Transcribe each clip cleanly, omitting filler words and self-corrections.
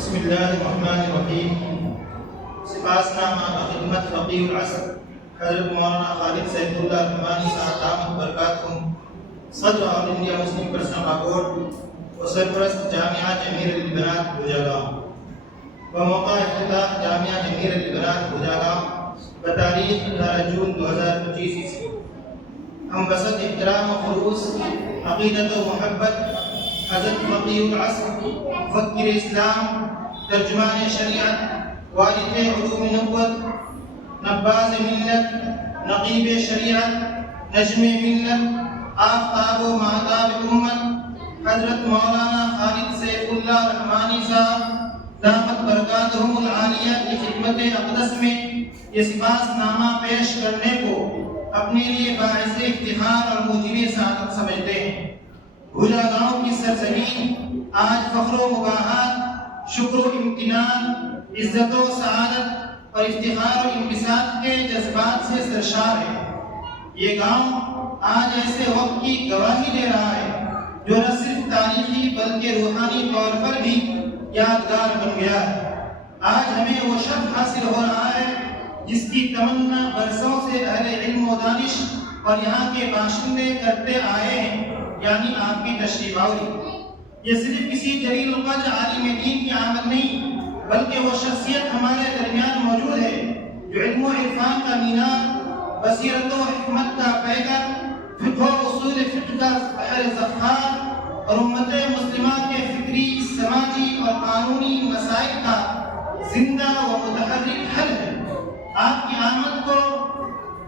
بسم اللہ الرحمن الرحیم۔ سپاس نامہ خدمت فقیہ العصر حضرت مولانا خالد سیف اللہ رحمانی صاحب دامت برکاتہم، صدر آل انڈیا مسلم پرسنل اکورڈ و سرپرست جامعہ جمیع البنات بھوجاگاؤں، بموقع افتتاح جامعہ جمیع البنات بھوجاگاؤں بتاریخ 18 جون 2025 عیسوی، ہم بسط احترام و خلوص عقیدت و محبت حضرت فقیہ العصر، مفکر اسلام، ترجمان شریعت، وارث علوم نبوت، نباز ملت، نقیب شریعت، نجم ملت، آفتاب و مہتاب امت حضرت مولانا خالد سیف اللہ رحمانی صاحب دامت برکاتہم العالیہ کی خدمت اقدس میں یہ سپاس نامہ پیش کرنے کو اپنے لیے باعث افتخار اور موجب سعادت سمجھتے ہیں۔ بھوجاگاؤں کی سرزمین آج فخر و مباحات، شکر و امتنان، عزت و سعادت اور افتخار و انبساط کے جذبات سے سرشار ہے۔ یہ گاؤں آج ایسے وقت کی گواہی دے رہا ہے جو نہ صرف تاریخی بلکہ روحانی طور پر بھی یادگار بن گیا ہے۔ آج ہمیں وہ شرف حاصل ہو رہا ہے جس کی تمنا برسوں سے اہل علم و دانش اور یہاں کے باشندے کرتے آئے ہیں، یعنی آپ کی تشریف آوری۔ یہ صرف کسی جلیل القدر عالم دین کی آمد نہیں، بلکہ وہ شخصیت ہمارے درمیان موجود ہے جو علم و عرفان کا مینار، بصیرت و حکمت کا پیکر، فقہ و اصول فقہ کا بحر ذخار اور امت مسلمہ کے فکری، سماجی اور قانونی مسائل کا زندہ و متحرک حل ہے۔ آپ کی آمد کو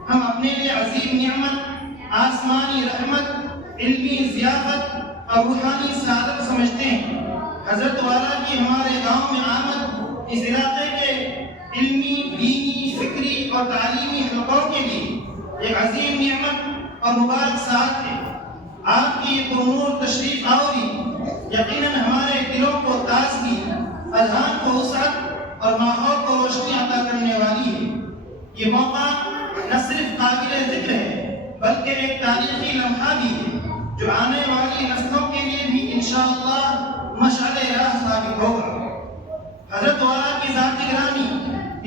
ہم اپنے لیے عظیم نعمت، آسمانی رحمت، علمی ضیافت اور روحانی سعادت سمجھتے ہیں۔ حضرت والا کی ہمارے گاؤں میں آمد اس علاقے کے علمی، دینی، فکری اور تعلیمی حلقوں کے لیے ایک عظیم نعمت اور مبارک ساتھ ہے۔ آپ کی پرنور تشریف آوری یقیناً ہمارے دلوں کو تازگی، اذہان کو وسعت اور ماحول کو روشنی عطا کرنے والی ہے۔ یہ موقع نہ صرف قابل ذکر ہے بلکہ ایک تاریخی لمحہ بھی ہے جو آنے والی نسلوں کے لیے بھی انشاءاللہ مشعل راہ ثابت ہوگا۔ حضرت والا کی ذات گرامی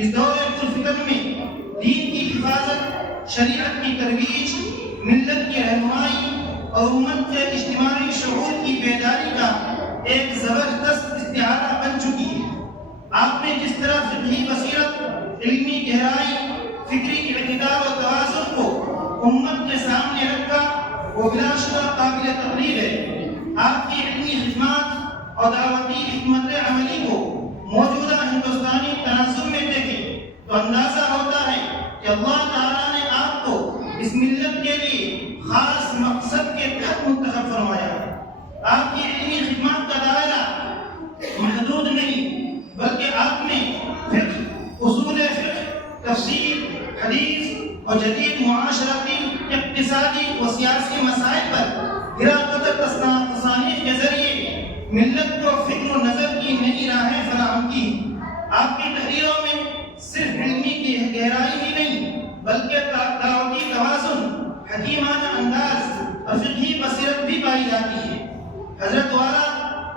اس دور پرفتن میں دین کی حفاظت، شریعت کی ترویج، ملت کی رہنمائی اور امت کے اجتماعی شعور کی بیداری کا ایک زبردست استعارہ بن چکی ہے۔ آپ نے جس طرح فقہی بصیرت، علمی گہرائی، فکری اعتدال و توازن کو امت کے سامنے رکھا، وہ بلا شبہ قابل تقلید ہے۔ آپ کی علمی خدمات اور دعوتی حکمت عملی کو موجودہ ہندوستانی تناظر میں دیکھیں تو اندازہ ہوتا ہے کہ اللہ تعالیٰ نے آپ کو اس ملت کے لیے خاص مقصد کے تحت منتخب فرمایا ہے۔ آپ کی علمی خدمات کا دائرہ محدود نہیں بلکہ آپ نے فقہ، اصول فقہ، تفسیر، حدیث اور جدید معاشرتی، اقتصادی و سیاسی مسائل پر گراقدر تصانیف کے ذریعے ملت کو فکر و نظر کی نئی راہیں فراہم کی۔ آپ کی تحریروں میں صرف علمی کی گہرائی ہی نہیں بلکہ دعوتی توازن، حکیمانہ انداز اور فقہی بصیرت بھی پائی جاتی ہے۔ حضرت والا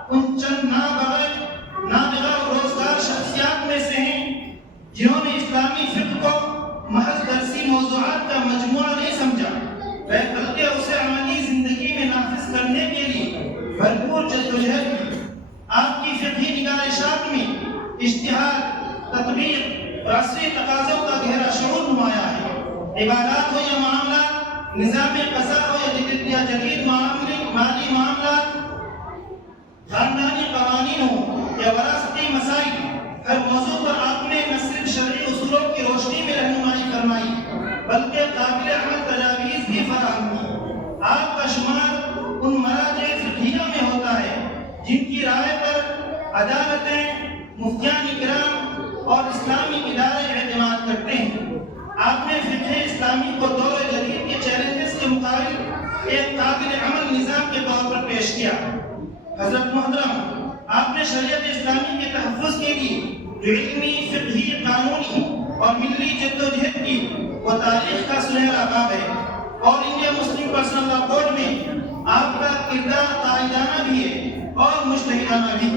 ان چند نابغہ و روزگار شخصیات میں سے ہیں جنہوں نے اسلامی فقہ کو محض درسی موضوعات کا مجموعہ نہیں سمجھا بلکہ اسے عملی زندگی میں نافذ کرنے کے لیے بھرپور جدوجہد کی۔ آپ کی فقہی نگارشات میں اجتہاد، تطبیق اور عصری تقاضوں کا گہرا شعور نمایاں ہے۔ عبادات ہو یا معاملات، نظام قضا ہو یا جدید مالی معاملات، خاندانی قوانین ہو یا وراثتی مسائل، ہر موضوع پر آپ نے نہ صرف شرعی اصولوں کی روشنی میں رہنمائی فرمائی بلکہ قابل عمل تجاویز بھی فراہم کی۔ آپ کا شمار ان مراجع فقہیہ میں ہوتا ہے جن کی رائے پر عدالتیں، مفتیان کرام اور اسلامی ادارے اعتماد کرتے ہیں۔ آپ نے فقہ اسلامی کو دور جدید کے چیلنجز کے مقابل ایک قابل عمل نظام کے طور پر پیش کیا۔ حضرت محترم، آپ نے شریعت اسلامی کے تحفظ کے لیے جو علمی، فقہی، قانونی اور ملی جدوجہد کی وہ تاریخ کا سنہرا باب ہے۔ اور انڈیا مسلم پرسنل لا بورڈ میں آپ کا کردار قائدانہ بھی ہے اور مجتہدانہ بھی۔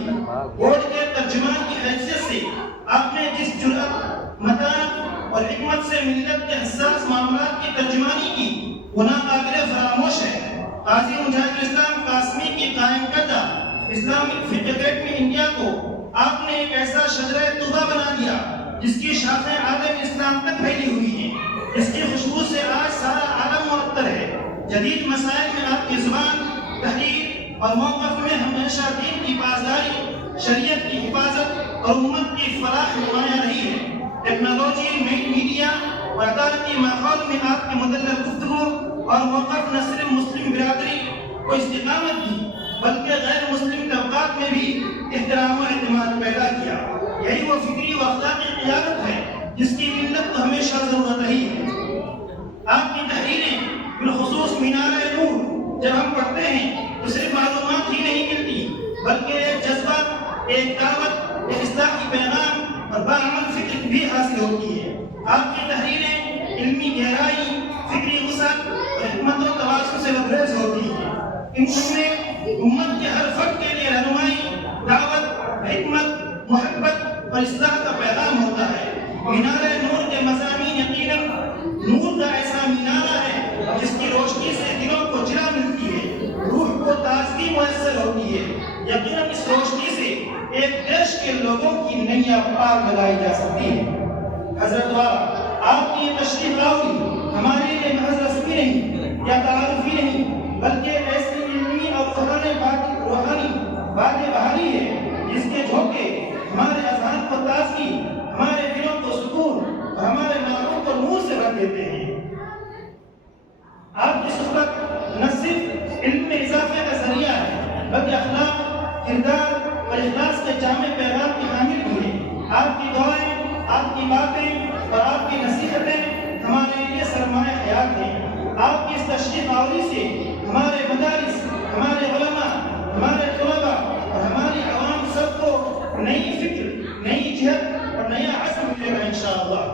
بورڈ کے ترجمان کی حیثیت سے آپ نے جس جرأت، متانت اور حکمت سے ملت کے حساس معاملات کی ترجمانی کی وہ ناقابل فراموش ہے۔ قاضی مجاہد اسلام قاسمی کی قائم کردہ اسلامک فقہ اکیڈمی انڈیا کو آپ نے ایک ایسا شجرہ طوبہ بنا دیا جس کی شاخیں عالم اسلام تک پھیلی ہوئی ہیں، جس کی خوشبو سے آج سارا عالم معطر ہے۔ جدید مسائل میں آپ کی زبان، تحریر اور موقف میں ہمیشہ دین کی پاسداری، شریعت کی حفاظت اور امت کی فلاح نمایاں رہی ہے۔ ٹیکنالوجی، میڈیا اور عدالتی ماحول میں آپ کی مدلل گفتگو اور موقف نہ صرف مسلم برادری کو استقامت دی بلکہ غیر مسلم طبقات میں بھی احترام و اعتماد پیدا کیا۔ یہی وہ فکری و اخلاقی قیادت ہے جس کی ملت کو ہمیشہ ضرورت رہی ہے۔ آپ کی تحریریں بالخصوص مینار نور جب ہم پڑھتے ہیں تو صرف معلومات ہی نہیں ملتی بلکہ ایک جذبہ، ایک دعوت، ایک اصلاحی پیغام اور باعمل فکر بھی حاصل ہوتی ہے۔ آپ کی تحریریں علمی گہرائی، فکری وسعت اور حکمت و توازن سے لبریز ہوتی ہیں۔ ان میں امت کے ہر فرد کے لیے رہنمائی، دعوت، حکمت، محبت اور اصلاح کا پیغام ہوتا ہے۔ مینار نور کے مضامین یقیناً نور کا ایسا مینارہ ہے جس کی روشنی سے دلوں کو جلا ملتی ہے، روح کو تازگی میسر ہوتی ہے۔ یقیناً اس روشنی سے ایک دیش کے لوگوں کی نیا پار لگائی جا سکتی ہے۔ حضرت والا، آپ کی یہ تشریف آوری ہمارے لیے محض رسمی نہیں یا تعارفی نہیں بلکہ ایسی علمی اور روحانی باد بہاری ہے جس کے جھونکے ہمارے اذہان کو تازگی، ہمارے دلوں کو سکون اور ہمارے ناموں کو نور سے بھر دیتے ہیں۔ آپ کی صحبت نہ صرف علم میں اضافے کا ذریعہ ہے بلکہ اخلاق، کردار اور اخلاص کے جامع پیغام کی حامل بھی ہے۔ آپ کی دعائیں، آپ کی باتیں اور آپ کی نصیحتیں ہمارے لیے سرمایہ حیات ہیں۔ آپ کی اس تشریف آوری سے ہمارے مدارس، ہمارے علماء، ہمارے طلباء اور ہماری عوام سب کو نئی فکر، نئی جہت اور نیا عزم ملے گا انشاءاللہ۔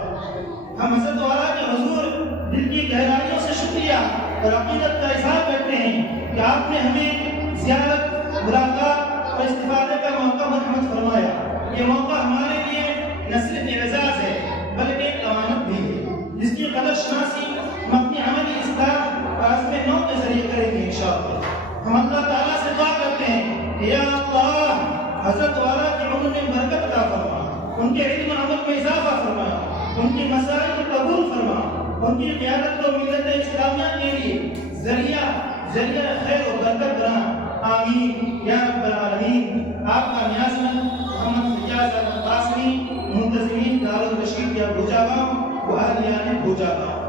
ہم حضرت والا کے حضور دل کی گہرائیوں سے شکریہ اور عقیدت کا اظہار کرتے ہیں کہ آپ نے ہمیں زیارت، ملاقات اور استفادے کا موقع مرحمت فرمایا۔ یہ موقع ہمارے لیے نہ صرف اعزاز ہے بلکہ ایک امانت بھی ہے جس کی قدر شناسی ہم اپنی عملی اصلاح اور عزم نو کے ذریعے کریں گے انشاءاللہ۔ ہم اللہ تعالیٰ سے دعا کرتے ہیں کہ یا اللہ حضرت والا کی عمر میں برکت عطا فرما، ان کے علم و عمل میں اضافہ فرما، ان کی مسائل کو قبول فرما، ان کی قیادت کو ملت اسلامیہ کے لیے ذریعہ خیر و برکت بنا۔ آمین یا رب العالمین۔ آپ کا نیاز مند محمد فیاض قاسمی، منتظمین دار الرشید یا بھوجا گاؤں و اہلیان بھوجا گاؤں۔